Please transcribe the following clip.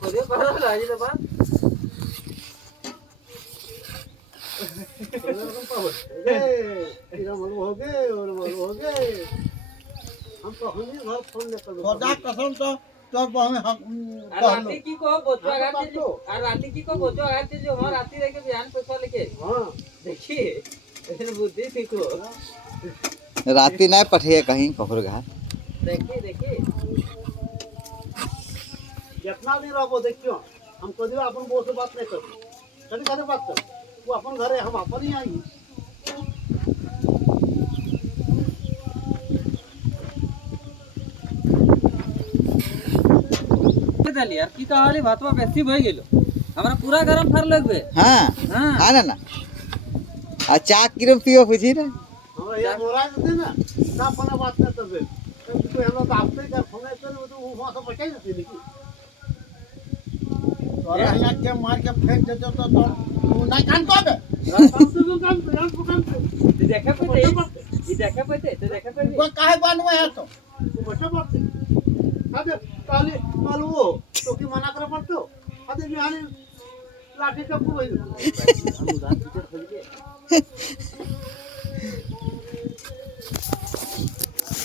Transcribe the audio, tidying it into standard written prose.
कोदियो करो लाजी तो बात तेरा मन हो गए और मन हो गए हम तो हम ही घर फोन लेकर ખોટા કસમ તો અમે राती की को बोचो आगाते जो और राती की को बोचो आगाते जो हम राती रह के बयान पैसा लेके हाँ देखिए ऐसे बुद्धि सीखो राती नहीं पठिए कहीं कखर घाट देखिए देखिए जितना भी रहो देखियो हम कभी अपन वो से बात नहीं करते कभी कभी बात कर वो अपन घर है हम अपन ही आई चल यार की कहाली भातवा बेसी भई गेलो हमरा पूरा गरम फार लगबे हाँ हां हाँ ना आ चा किरम पियो बुझी ना हमरा ये मोरा देते ना ना अपन बात नहीं करते तो हम लोग आपसे कर फोन कर तो वो वहां से बचाई देते लेकिन અરે અહીંયા કેમ માર કે ફેંક દેતો તો તું નહીં કાંતો બે काम देखा पते ये देखा पते तो देखा पते કોઈ કાહે બાનવા હે તો बच्चा पड़ते अबे पहले मालूम हो तो कि मना कर पड़ते हो अबे बिहारी लाठी चप्पू वही अनुदान टीचर खोल के